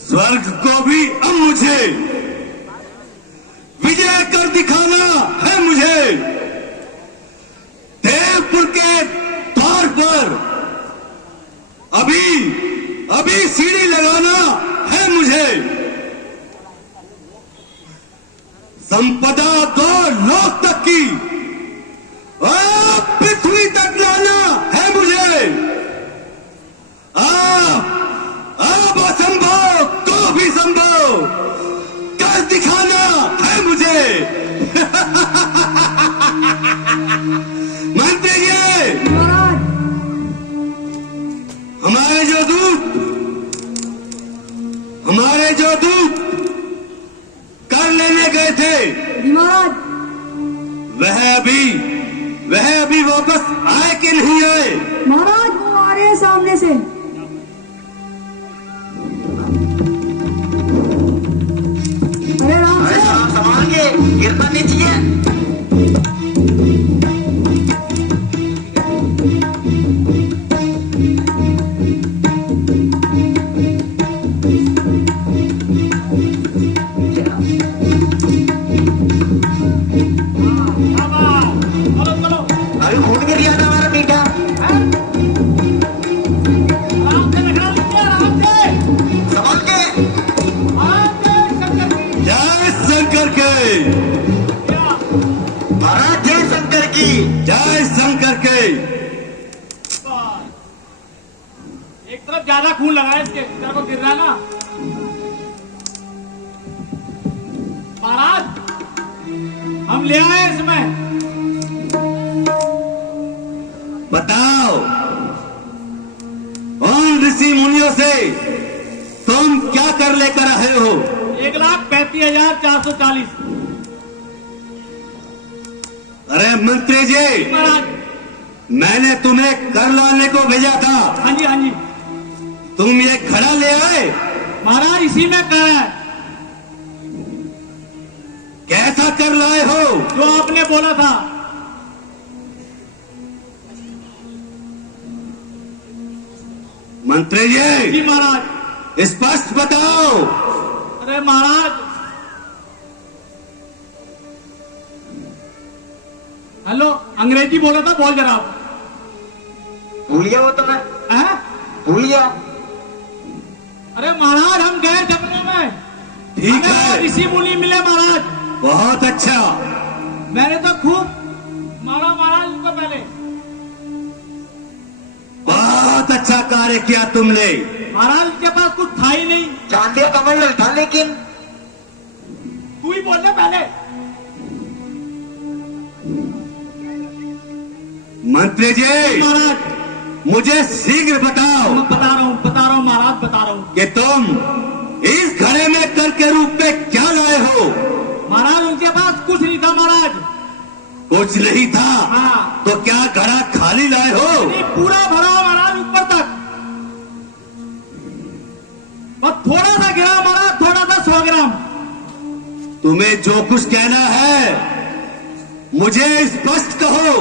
स्वर्ग को भी अब मुझे विजय कर दिखाना है। मुझे देवपुर के द्वार पर अभी सीढ़ी लगाना है। मुझे संपदा दो लोक तक की पृथ्वी तक लाना है। मुझे अब असंभव को भी संभव कर दिखाना है। मुझे मंत्री जी, हमारे जो दूत कर लेने गए थे वह अभी वापस आए कि नहीं आए? महाराज वो आ रहे हैं सामने से। अरे राम से संभाल के, गिरना नहीं चाहिए। अभी खून गिर गया था हमारा मीठा। संभाल के। जय शंकर के। महाराज जय शंकर की। जय शंकर के। एक तरफ ज्यादा खून लगा है, इसके तरफ को गिर रहा ना। महाराज हम ले आए इसमें। बताओ उन ऋषि मुनियों से तुम क्या कर लेकर आए हो? 1,35,440। अरे मंत्री जी, महाराज। मैंने तुम्हें कर लाने को भेजा था। हाँ जी हाँ जी। तुम ये खड़ा ले आए। महाराज इसी में कर है। कैसा कर लाए हो? जो आपने बोला था। मंत्री जी जी, महाराज। स्पष्ट बताओ। अरे महाराज, हेलो, अंग्रेजी बोला था, बोल जरा आप। भूल गया वो तो मैं। हैं? भूल गया। अरे महाराज हम गए जंगलों में। ठीक हमें है। ऋषि मुनि मिले महाराज। बहुत अच्छा। मैंने तो खूब मारा महाराज उनको पहले। बहुत अच्छा कार्य किया तुमने। महाराज के पास कुछ था ही नहीं। चांदिया कमल था लेकिन। तू ही बोलना पहले। मंत्री जी, महाराज मुझे शीघ्र बताओ मैं बता रहा हूँ महाराज, बता रहा हूँ। कि तुम इस घड़े में कर के रूप में क्या लाए हो? महाराज उनके पास कुछ नहीं था महाराज। कुछ नहीं था? हाँ। तो क्या घड़ा खाली लाए हो? नहीं, पूरा भरा महाराज ऊपर तक। बस थोड़ा सा गिरा महाराज, थोड़ा सा 100 ग्राम। तुम्हें जो कुछ कहना है मुझे स्पष्ट कहो।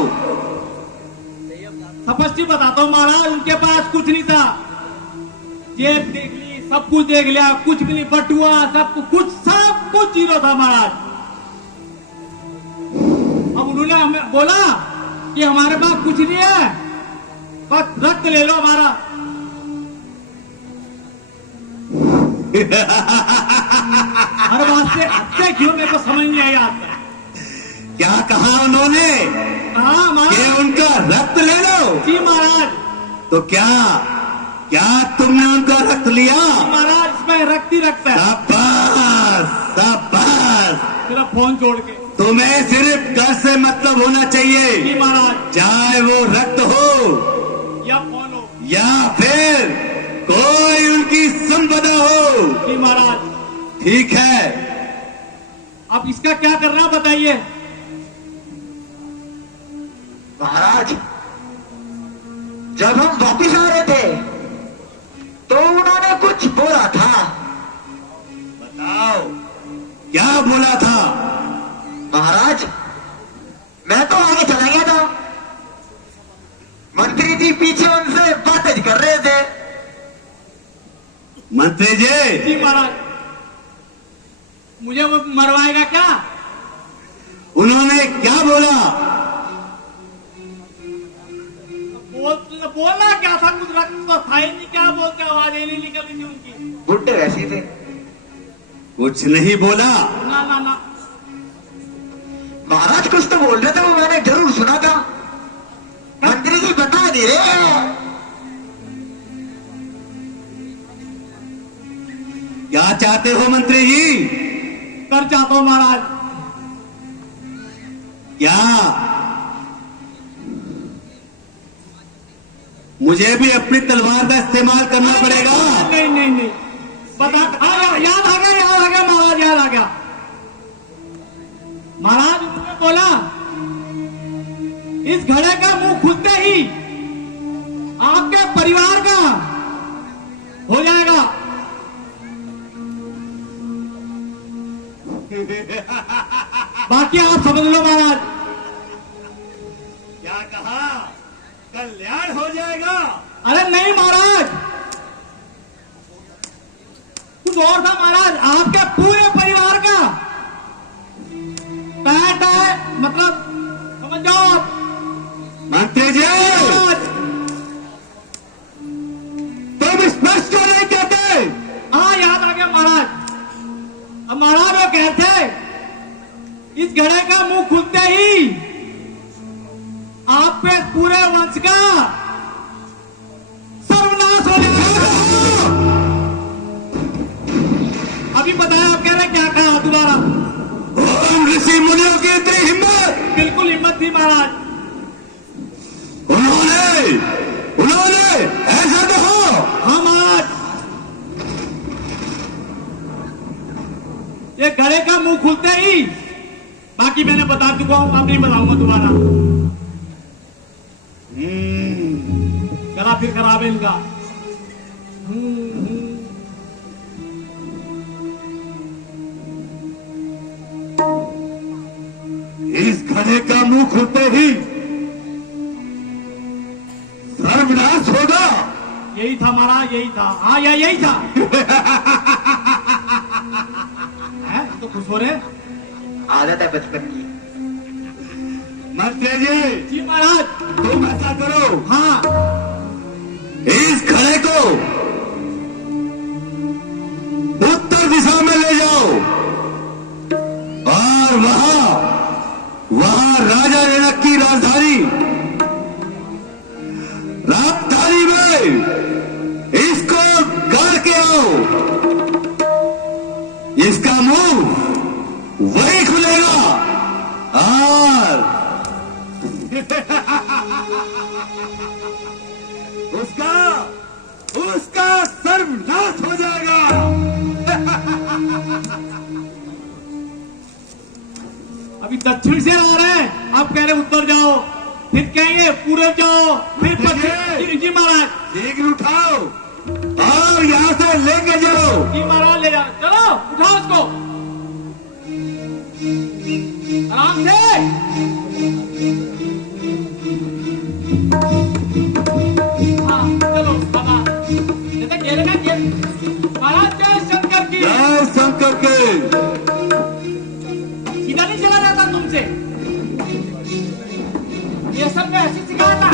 स्पष्ट बताता हूँ महाराज, उनके पास कुछ नहीं था। जेब देख ली, सब कुछ देख लिया, कुछ भी नहीं। बटुआ सब कुछ जीरो था महाराज। अब उन्होंने हमें बोला कि हमारे पास कुछ नहीं है, बस रक्त ले लो हमारा। हर बात से हत्या क्यों, मेरे को समझ नहीं आई आता। क्या कहा उन्होंने? हाँ महाराज। कि उनका रक्त ले लो। जी महाराज। तो क्या तुमने उनका रक्त लिया? महाराज इसमें रक्त ही रक्त है। शाबाश शाबाश। मेरा फोन छोड़ के। तुम्हें सिर्फ कर से मतलब होना चाहिए। जी महाराज। चाहे वो रक्त हो या फोन हो या फिर कोई उनकी संपदा हो। जी महाराज। ठीक है। अब इसका क्या करना बताइए। महाराज जब हम वापिस आ रहे थे तो उन्होंने कुछ बोला था। बताओ क्या बोला था? महाराज मैं तो आगे चला गया था। कर रहे थे। मंत्री जी, जी महाराज, मुझे वो मरवाएगा क्या? उन्होंने क्या बोला? बोलना क्या था? कुछ रक्त तो था ही नहीं, क्या बोलते, आवाज ही नहीं निकल रही थी उनकी। बुड्ढे वैसे थे। कुछ नहीं बोला? ना ना ना, महाराज कुछ तो बोल रहे थे, वो मैंने जरूर सुना था। मंत्री जी बता दे रहे हैं। क्या चाहते हो मंत्री जी? कर चाहता हूं महाराज। क्या मुझे भी अपनी तलवार का इस्तेमाल करना पड़ेगा? नहीं नहीं नहीं, बता। याद आ गया, याद आ गया महाराज, याद आ गया महाराज। उन्होंने बोला इस घड़े का मुंह खुलते ही आपके परिवार का हो जाएगा। बाकी आप समझ लो महाराज। क्या कहा? कल्याण हो जाएगा? अरे नहीं महाराज, कुछ और था महाराज। आपके पूरे परिवार का पैट है, मतलब समझ जाओ आप। मंत्री जी, महाराज, तुम स्पष्ट क्यों नहीं कहते? हाँ याद आ गया महाराज। अब महाराज वो कहते इस घड़े का मुंह खुलते ही आप पे पूरे वंश का सर्वनाश हो जाएगा। अभी बताया, आप कह रहे हैं क्या कहा दोबारा? ओम ऋषि मुनियों की इतनी हिम्मत! बिल्कुल हिम्मत थी महाराज। उन्होंने उन्होंने ऐसा कहा? हाँ महाराज, ये घड़े का मुंह खुलते ही, बाकी मैंने बता चुका हूं, अब नहीं बताऊंगा दोबारा। चला फिर खराब है इनका। इस घड़े का मुंह खुलते ही सर्वनाश होगा। यही था महाराज, यही था। हाँ यही था। है? तो खुश हो रहे? आदत है बचपन की। मंत्री जी, जी महाराज। तुम ऐसा करो, हाँ इस घड़े को उत्तर दिशा में ले जाओ और वहां राजा जनक की राजधानी में इसको गाड़ के आओ। इसका मुंह वही खुलेगा और उसका सर्वनाश हो जाएगा। अभी दक्षिण से आ रहे हैं, आप कह रहे उत्तर जाओ, फिर कहेंगे पूर्व जाओ, फिर पश्चिम। जी महाराज। ठीक उठाओ और यहाँ से लेके जाओ। जी महाराज ले जाओ, चलो उठाओ उसको आराम से। हाँ चलो बाबा, जैसे खेलेगा खेल। महाराज जय शंकर की। जय शंकर के। सीधा नहीं चला जाता तुमसे, ये सब मैं ऐसे सिखाया था।